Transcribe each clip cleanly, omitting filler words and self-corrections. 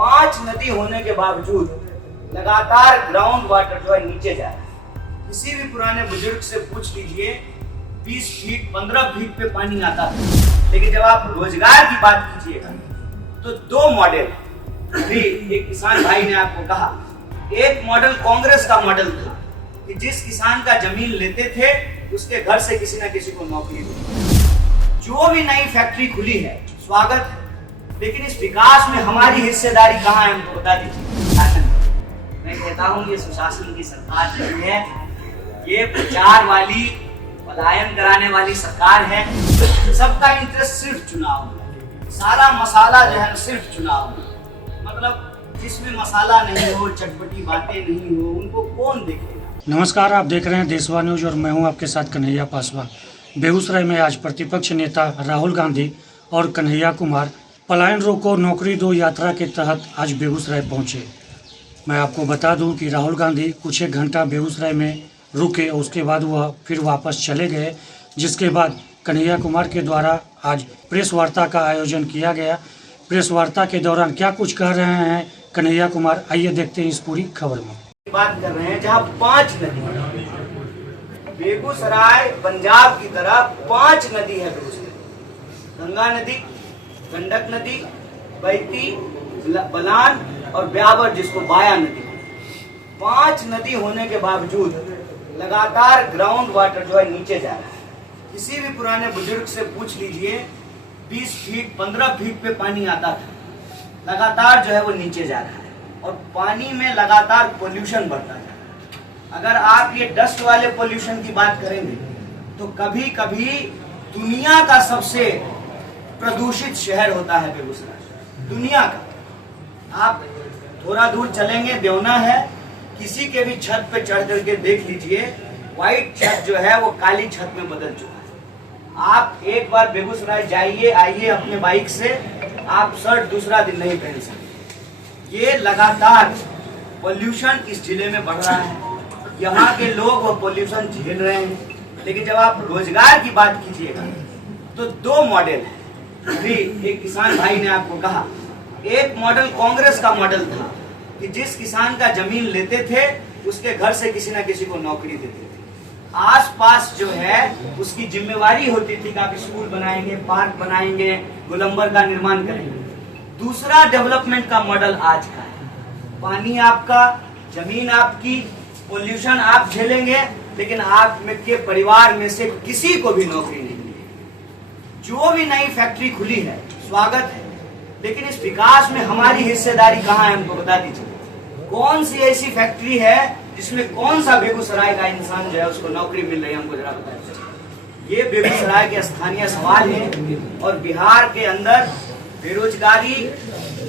5 नदी होने के बावजूद लगातार ग्राउंड वाटर जो है नीचे जा रहा है। किसी भी पुराने बुजुर्ग से पूछ लीजिए 20 फीट 15 फीट पे पानी आता था। लेकिन जब आप रोजगार की बात कीजिएगा तो 2 मॉडल भी एक किसान भाई ने आपको कहा। एक मॉडल कांग्रेस का मॉडल था कि जिस किसान का जमीन लेते थे उसके घर से किसी न किसी को नौकरी दी। जो भी नई फैक्ट्री खुली है स्वागत है, लेकिन इस विकास में हमारी हिस्सेदारी कहाँ है हमको बता दीजिए। मैं कहता हूँ ये सुशासन की सरकार नहीं है, ये प्रचार वाली पलायन कराने वाली सरकार है। सबका इंटरेस्ट सिर्फ चुनाव में, सारा मसाला जो है सिर्फ चुनाव में। मतलब जिसमें मसाला नहीं हो, चटपटी बातें नहीं हो, उनको कौन देखेगा। नमस्कार, आप देख रहे हैं देशवा न्यूज और मैं हूं आपके साथ कन्हैया पासवान। बेगूसराय में आज प्रतिपक्ष नेता राहुल गांधी और कन्हैया कुमार पलायन रोको नौकरी दो यात्रा के तहत आज बेगूसराय पहुंचे। मैं आपको बता दूं कि राहुल गांधी कुछ एक घंटा बेगूसराय में रुके और उसके बाद वह फिर वापस चले गए, जिसके बाद कन्हैया कुमार के द्वारा आज प्रेस वार्ता का आयोजन किया गया। प्रेस वार्ता के दौरान क्या कुछ कह रहे हैं कन्हैया कुमार, आइए देखते हैं इस पूरी खबर में। बात कर रहे हैं जहाँ 5 नदी, बेगूसराय पंजाब की तरफ 5 नदी है बेगूसराय। गंगा नदी, गंडक नदी, बैती, बलान और ब्यावर जिसको बाया नदी। 5 नदी होने के बावजूद लगातार ग्राउंड वाटर जो है नीचे जा रहा है। किसी भी पुराने बुजुर्ग से पूछ लीजिए 20 फीट 15 फीट पे पानी आता था, लगातार जो है वो नीचे जा रहा है और पानी में लगातार पोल्यूशन बढ़ता है। अगर आप ये डस्ट वाले पोल्यूशन की बात करेंगे तो कभी कभी दुनिया का सबसे प्रदूषित शहर होता है बेगूसराय, दुनिया का। आप थोड़ा दूर चलेंगे, देवना है, किसी के भी छत पे चढ़ करके देख लीजिए, व्हाइट छत जो है वो काली छत में बदल चुका है। आप एक बार बेगूसराय जाइए आइए अपने बाइक से, आप शर्ट दूसरा दिन नहीं पहन सकते। ये लगातार पोल्यूशन इस जिले में बढ़ रहा है, यहाँ के लोग वो पोल्यूशन झेल रहे हैं। लेकिन जब आप रोजगार की बात कीजिएगा तो 2 मॉडल है भी एक किसान भाई ने आपको कहा। एक मॉडल कांग्रेस का मॉडल था कि जिस किसान का जमीन लेते थे उसके घर से किसी न किसी को नौकरी देते थे। आसपास जो है उसकी जिम्मेवारी होती थी कि आप स्कूल बनाएंगे, पार्क बनाएंगे, गोलंबर का निर्माण करेंगे। दूसरा डेवलपमेंट का मॉडल आज का है, पानी आपका, जमीन आपकी, पोल्यूशन आप झेलेंगे, लेकिन आप में के परिवार में से किसी को भी नौकरी नहीं मिलेगी। जो भी नई फैक्ट्री खुली है स्वागत है, लेकिन इस विकास में हमारी हिस्सेदारी कहाँ है हमको बता दीजिए। कौन सी ऐसी फैक्ट्री है जिसमें कौन सा बेगूसराय का इंसान जो है उसको नौकरी मिल रही है, हमको जरा बताइए। ये बेगूसराय के स्थानीय सवाल है और बिहार के अंदर बेरोजगारी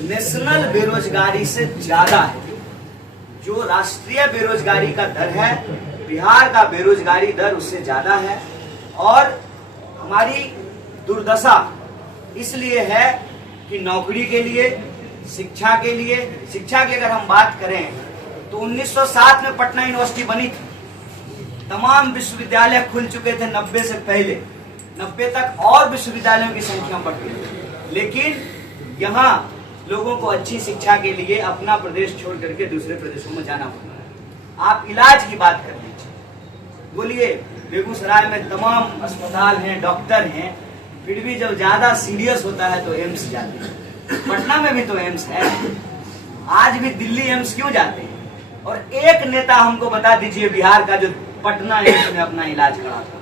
नेशनल बेरोजगारी से ज्यादा है। जो राष्ट्रीय बेरोजगारी का दर है, बिहार का बेरोजगारी दर उससे ज्यादा है। और हमारी दुर्दशा इसलिए है कि नौकरी के लिए, शिक्षा के लिए, शिक्षा की अगर हम बात करें तो 1907 में पटना यूनिवर्सिटी बनी थी। तमाम विश्वविद्यालय खुल चुके थे 90 से पहले, 90 तक और विश्वविद्यालयों की संख्या बढ़ गई। लेकिन यहाँ लोगों को अच्छी शिक्षा के लिए अपना प्रदेश छोड़ करके दूसरे प्रदेशों में जाना पड़ता है। आप इलाज की बात कर लीजिए, बोलिए बेगूसराय में तमाम अस्पताल हैं, डॉक्टर हैं, फिर भी जब ज्यादा सीरियस होता है तो एम्स जाते हैं। पटना में भी तो एम्स है, आज भी दिल्ली एम्स क्यों जाते हैं? और एक नेता हमको बता दीजिए बिहार का जो पटना एम्स में अपना इलाज कराता,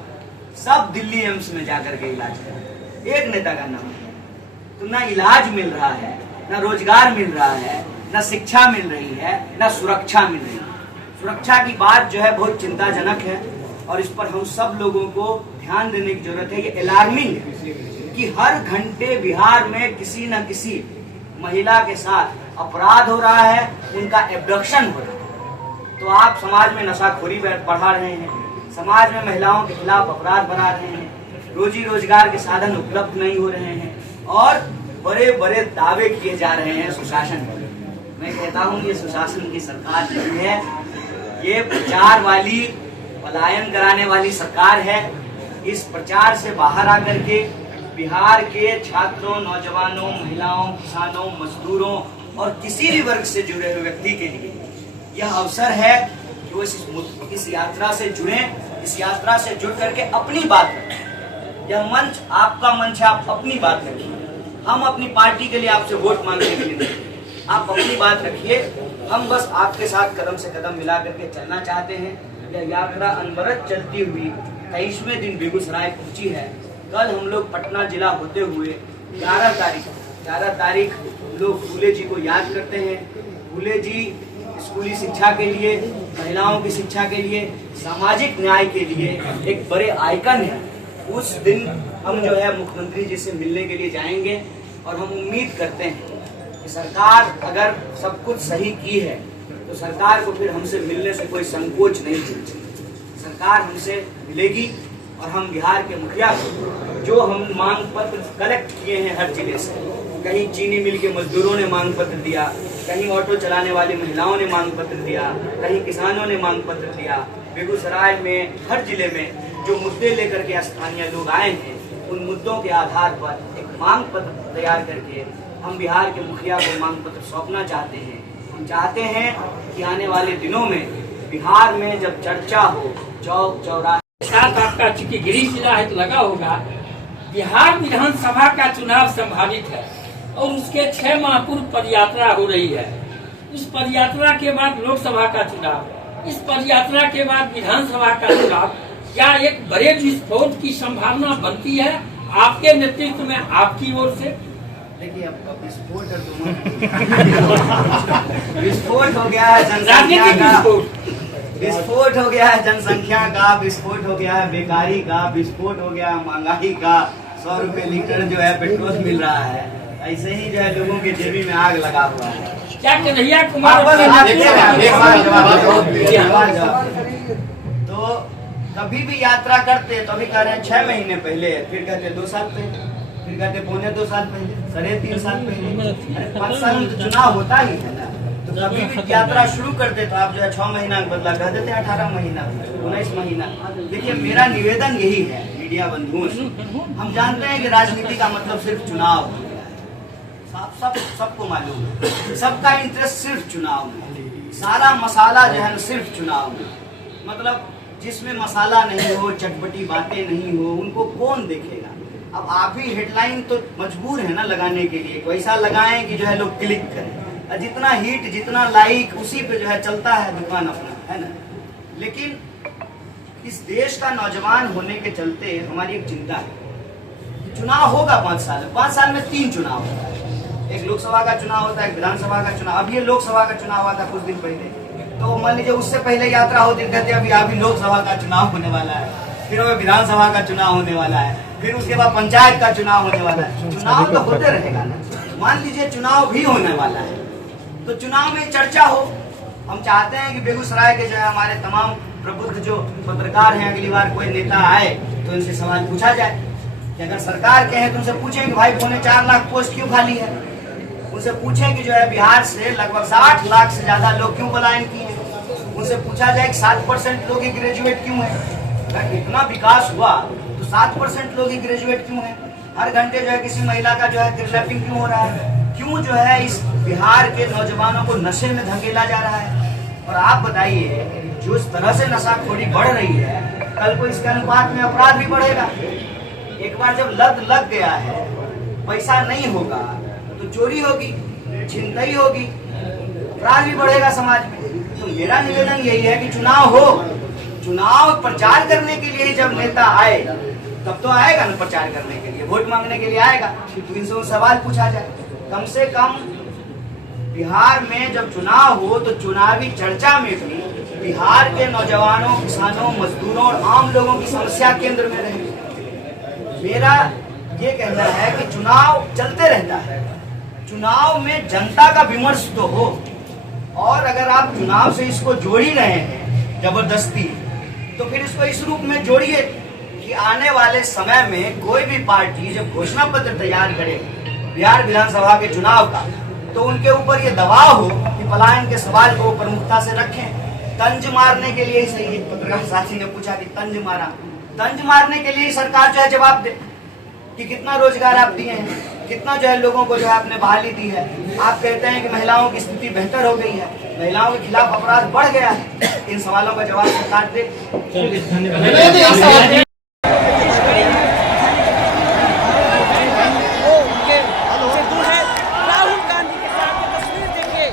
सब दिल्ली एम्स में जाकर के इलाज कराते, एक नेता का नाम है। तो ना इलाज मिल रहा है, ना रोजगार मिल रहा है, ना शिक्षा मिल रही है, ना सुरक्षा मिल रही है। सुरक्षा की बात जो है बहुत चिंताजनक है और इस पर हम सब लोगों को ध्यान देने की जरूरत है। ये अलार्मिंग है कि हर घंटे बिहार में किसी न किसी महिला के साथ अपराध हो रहा है, उनका एब्डक्शन हो रहा है। तो आप समाज में नशाखोरी बढ़ा रहे हैं, समाज में महिलाओं के खिलाफ अपराध बढ़ा रहे हैं, रोजी रोजगार के साधन उपलब्ध नहीं हो रहे हैं और बड़े बड़े दावे किए जा रहे हैं सुशासन पर। मैं कहता हूँ ये सुशासन की सरकार नहीं है, ये प्रचार वाली पलायन कराने वाली सरकार है। इस प्रचार से बाहर आकर के बिहार के छात्रों, नौजवानों, महिलाओं, किसानों, मजदूरों और किसी भी वर्ग से जुड़े हुए व्यक्ति के लिए यह अवसर है कि वो इस यात्रा से जुड़े, इस यात्रा से जुड़ करके अपनी बात रखें। यह मंच आपका मंच है, आप अपनी बात रखिए। हम अपनी पार्टी के लिए आपसे वोट मांगने के लिए नहीं, आप अपनी बात रखिए। हम बस आपके साथ कदम से कदम मिला करके चलना चाहते हैं। यह यात्रा अनवरत चलती हुई 23वें दिन बेगूसराय पहुंची है। कल हम लोग पटना जिला होते हुए 11 तारीख लोग फूले जी को याद करते हैं। फूले जी स्कूली शिक्षा के लिए, महिलाओं की शिक्षा के लिए, सामाजिक न्याय के लिए एक बड़े आइकन है। उस दिन हम जो है मुख्यमंत्री जी से मिलने के लिए जाएंगे और हम उम्मीद करते हैं कि सरकार अगर सब कुछ सही की है तो सरकार को फिर हमसे मिलने से कोई संकोच नहीं होना। सरकार हमसे मिलेगी और हम बिहार के मुखिया को जो हम मांग पत्र कलेक्ट किए हैं हर जिले से, कहीं चीनी मिल के मजदूरों ने मांग पत्र दिया, कहीं ऑटो चलाने वाली महिलाओं ने मांग पत्र दिया, कहीं किसानों ने मांग पत्र दिया। बेगूसराय में हर जिले में जो मुद्दे लेकर के स्थानीय लोग आए हैं, उन मुद्दों के आधार पर एक मांग पत्र तैयार करके हम बिहार के मुखिया को मांग पत्र सौंपना चाहते हैं। हम चाहते हैं कि आने वाले दिनों में बिहार में जब चर्चा हो चौक चौराहे साथ आपका, चूंकि गिरिश जिला है तो लगा होगा, बिहार विधानसभा का चुनाव संभावित है और उसके 6 माह पूर्व पदयात्रा हो रही है। उस पदयात्रा के बाद लोकसभा का चुनाव, इस पदयात्रा के बाद विधानसभा का चुनाव, क्या एक बड़े विस्फोट की संभावना बनती है आपके नेतृत्व में, आपकी ओर से? देखिए अब विस्फोट विस्फोट हो गया है जनसंख्या का, विस्फोट हो गया है जनसंख्या का, विस्फोट हो गया है बेकारी का, विस्फोट हो गया महंगाई का। 100 रुपए लीटर जो है पेट्रोल मिल रहा है, ऐसे ही जो है लोगों के जेबी में आग लगा हुआ है। क्या कन्हैया कुमार तो कभी भी यात्रा करते तो अभी कह रहे हैं 6 महीने पहले, फिर कहते 2 साल पहले, फिर कहते 2.25 साल पहले, 3.5 साल पहले। 5 साल में तो चुनाव होता ही है ना। तो कभी भी यात्रा शुरू करते तो आप जो है 6 महीना का बदला कह देते 18 महीना, 19 महीना। देखिए मेरा निवेदन यही है मीडिया बंधुओं से, हम जानते हैं कि राजनीति का मतलब सिर्फ चुनाव है, सबको मालूम है, सबका इंटरेस्ट सिर्फ चुनाव में, सारा मसाला जो है सिर्फ चुनाव में। मतलब जिसमें मसाला नहीं हो, चटपटी बातें नहीं हो, उनको कौन देखेगा। अब आप ही हेडलाइन तो मजबूर है ना लगाने के लिए, वैसा लगाएं कि जो है लोग क्लिक करें। जितना हिट, जितना लाइक, उसी पे जो है चलता है दुकान अपना, है ना। लेकिन इस देश का नौजवान होने के चलते हमारी एक चिंता है। चुनाव होगा 5 साल में, 5 साल में 3 चुनाव होता है। एक लोकसभा का चुनाव होता है, एक विधानसभा का चुनाव। अब ये लोकसभा का चुनाव हुआ था कुछ दिन पहले, तो मान लीजिए उससे पहले यात्रा होती, कहते अभी लोकसभा का चुनाव होने वाला है, फिर अभी विधानसभा का चुनाव होने वाला है, फिर उसके बाद पंचायत का चुनाव होने वाला है। चुनाव तो होते रहेगा ना। मान लीजिए चुनाव भी होने वाला है तो चुनाव में चर्चा हो। हम चाहते हैं कि बेगूसराय के जो है हमारे तमाम प्रबुद्ध जो पत्रकार हैं, अगली बार कोई नेता आए तो इनसे सवाल पूछा जाए कि अगर सरकार के हैं तो उनसे पूछें कि भाई 4.25 लाख पोस्ट क्यों खाली है। उनसे पूछें कि जो है बिहार से लगभग 60 लाख से ज्यादा लोग क्यों पलायन किए हैं। उनसे पूछा जाए कि 7% लोग ही ग्रेजुएट क्यों है। अगर इतना विकास हुआ तो 7% लोग ही ग्रेजुएट क्यों है। हर घंटे जो है किसी महिला का जो है किडनैपिंग क्यों हो रहा है, क्यों जो है इस बिहार के नौजवानों को नशे में धकेला जा रहा है। और आप बताइए जो इस तरह से नशाखोरी बढ़ रही है, कल को इसके अनुपात में अपराध भी बढ़ेगा। एक बार जब लत लग गया है, पैसा नहीं होगा तो चोरी होगी, छिनतई होगी, अपराध भी बढ़ेगा समाज में। तो मेरा निवेदन यही है कि चुनाव हो, चुनाव प्रचार करने के लिए जब नेता आए तब तो आएगा ना, प्रचार करने के लिए, वोट मांगने के लिए आएगा, तो इनसे सवाल पूछा जाए। कम से कम बिहार में जब चुनाव हो तो चुनावी चर्चा में भी बिहार के नौजवानों, किसानों, मजदूरों और आम लोगों की समस्या केंद्र में रहे। मेरा ये कहना है कि चुनाव चलते रहता है, चुनाव में जनता का विमर्श तो हो, और अगर आप चुनाव से इसको जोड़ ही रहे हैं जबरदस्ती, तो फिर इसको इस रूप में जोड़िए कि आने वाले समय में कोई भी पार्टी जब घोषणा पत्र तैयार करे बिहार विधानसभा के चुनाव का, तो उनके ऊपर ये दबाव हो कि पलायन के सवाल को प्रमुखता से रखें। तंज मारने के लिए ही सही, पत्रकार साथी ने पूछा कि तंज मारा, तंज मारने के लिए सरकार जो है जवाब दे कि कितना रोजगार आप दिए हैं, कितना जो है लोगों को जो है आपने बहाली दी है। आप कहते हैं कि महिलाओं की स्थिति बेहतर हो गई है, महिलाओं के खिलाफ अपराध बढ़ गया है। इन सवालों का जवाब सरकार दे। राहुल गांधी के साथ ये तस्वीर देखिए।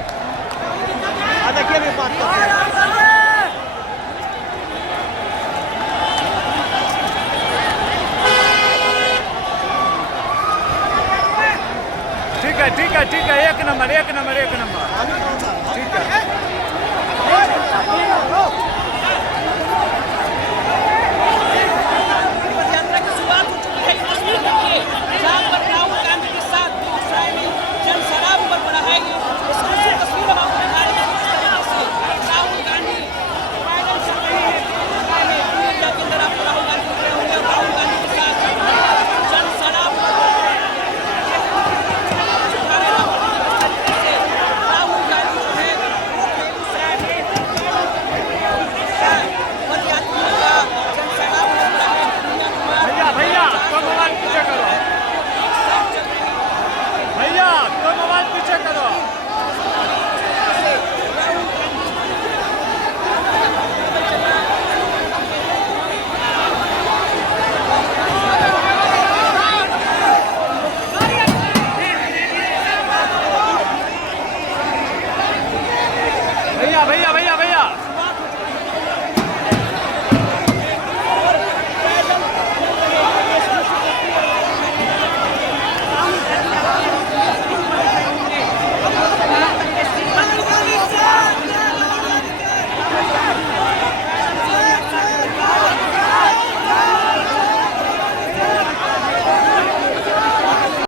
ठीक है, एक नंबर।